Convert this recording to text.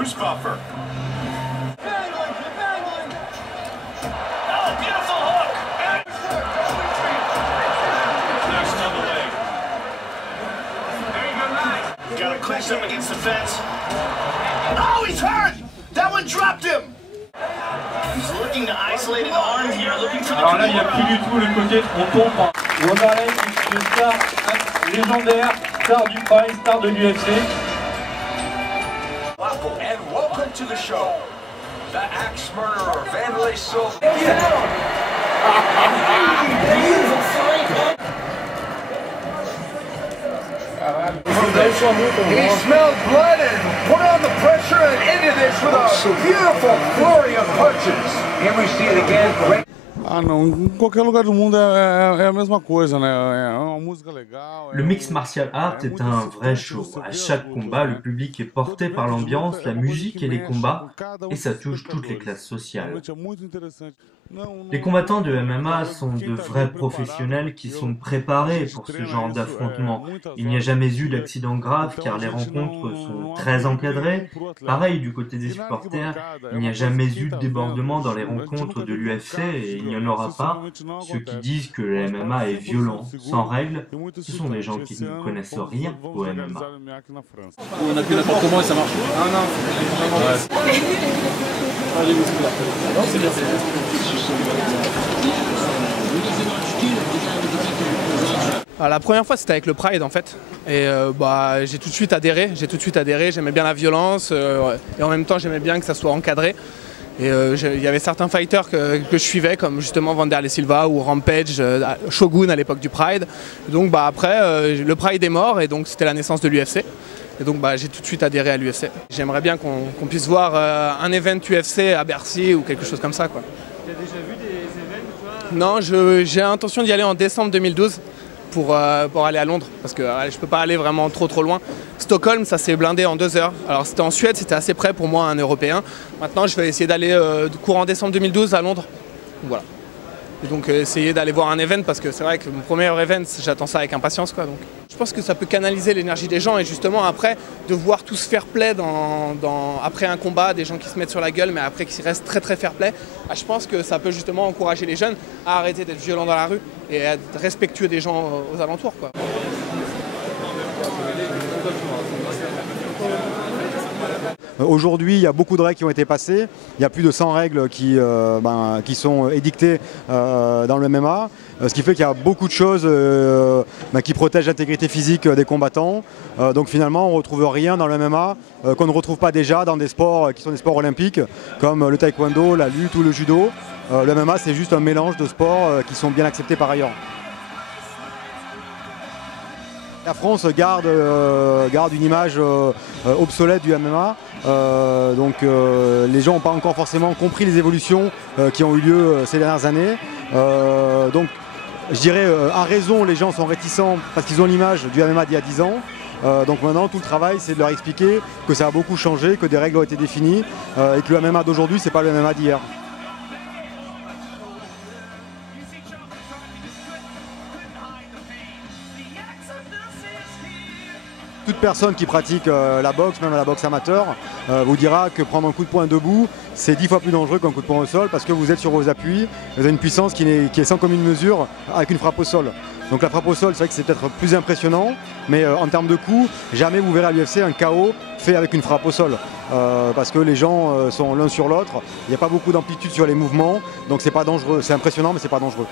Bruce Buffer. Got it clenched up against the fence. Oh, he's hurt! That one dropped him! He's looking to isolate an arm here, looking for the... Alors là, il n'y a plus du tout le côté on tombe en Wonderland, une star légendaire, star du Pride, star de l'UFC. And welcome to the show, the axe murderer, Vanderlei Silva. He smelled blood and put on the pressure and ended this with a beautiful flurry of punches. Here we see it again. Ah não, em qualquer lugar do mundo é a mesma coisa, né? É uma música legal. Le mix martial art est un vrai show. À chaque combat, le public est porté par l'ambiance, la musique et les combats, et ça touche toutes les classes sociales. Les combattants de MMA sont de vrais professionnels qui sont préparés pour ce genre d'affrontement. Il n'y a jamais eu d'accident grave car les rencontres sont très encadrées. Pareil du côté des supporters, il n'y a jamais eu de débordement dans les rencontres de l'UFC et il n'y en aura pas. Ceux qui disent que le MMA est violent, sans règles, ce sont des gens qui ne connaissent rien au MMA. On appuie n'importe comment et ça marche. La première fois c'était avec le Pride en fait et j'ai tout de suite adhéré, j'aimais bien la violence et en même temps j'aimais bien que ça soit encadré. Et il y avait certains fighters que je suivais comme justement Vanderlei Silva ou Rampage, Shogun à l'époque du Pride. Et donc après le Pride est mort et donc c'était la naissance de l'UFC. Et donc j'ai tout de suite adhéré à l'UFC. J'aimerais bien qu'on puisse voir un event UFC à Bercy ou quelque chose comme ça, quoi. Tu as déjà vu des événements, toi? Non, j'ai l'intention d'y aller en décembre 2012 pour aller à Londres parce que je peux pas aller vraiment trop loin. Stockholm, ça s'est blindé en 2 heures. Alors c'était en Suède, c'était assez près pour moi, un Européen. Maintenant je vais essayer d'aller courant décembre 2012 à Londres. Voilà. Et donc essayer d'aller voir un event parce que c'est vrai que mon premier event, j'attends ça avec impatience, quoi. Donc je pense que ça peut canaliser l'énergie des gens et justement après de voir tout se fair play après un combat, des gens qui se mettent sur la gueule mais après qui restent très fair play, je pense que ça peut justement encourager les jeunes à arrêter d'être violents dans la rue et à être respectueux des gens aux alentours, quoi. Aujourd'hui, il y a beaucoup de règles qui ont été passées. Il y a plus de 100 règles qui sont édictées dans le MMA. Ce qui fait qu'il y a beaucoup de choses qui protègent l'intégrité physique des combattants. Donc finalement, on ne retrouve rien dans le MMA qu'on ne retrouve pas déjà dans des sports qui sont des sports olympiques, comme le taekwondo, la lutte ou le judo. Le MMA, c'est juste un mélange de sports qui sont bien acceptés par ailleurs. La France garde une image obsolète du MMA, les gens n'ont pas encore forcément compris les évolutions qui ont eu lieu ces dernières années. Donc je dirais à raison les gens sont réticents parce qu'ils ont l'image du MMA d'il y a 10 ans. Donc maintenant tout le travail c'est de leur expliquer que ça a beaucoup changé, que des règles ont été définies et que le MMA d'aujourd'hui c'est pas le MMA d'hier. Toute personne qui pratique la boxe, même la boxe amateur, vous dira que prendre un coup de poing debout, c'est 10 fois plus dangereux qu'un coup de poing au sol parce que vous êtes sur vos appuis, vous avez une puissance qui est sans commune mesure avec une frappe au sol. Donc la frappe au sol, c'est vrai que c'est peut-être plus impressionnant, mais en termes de coups, jamais vous verrez à l'UFC un KO fait avec une frappe au sol. Parce que les gens sont l'un sur l'autre, il n'y a pas beaucoup d'amplitude sur les mouvements, donc c'est pas dangereux. C'est impressionnant, mais c'est pas dangereux.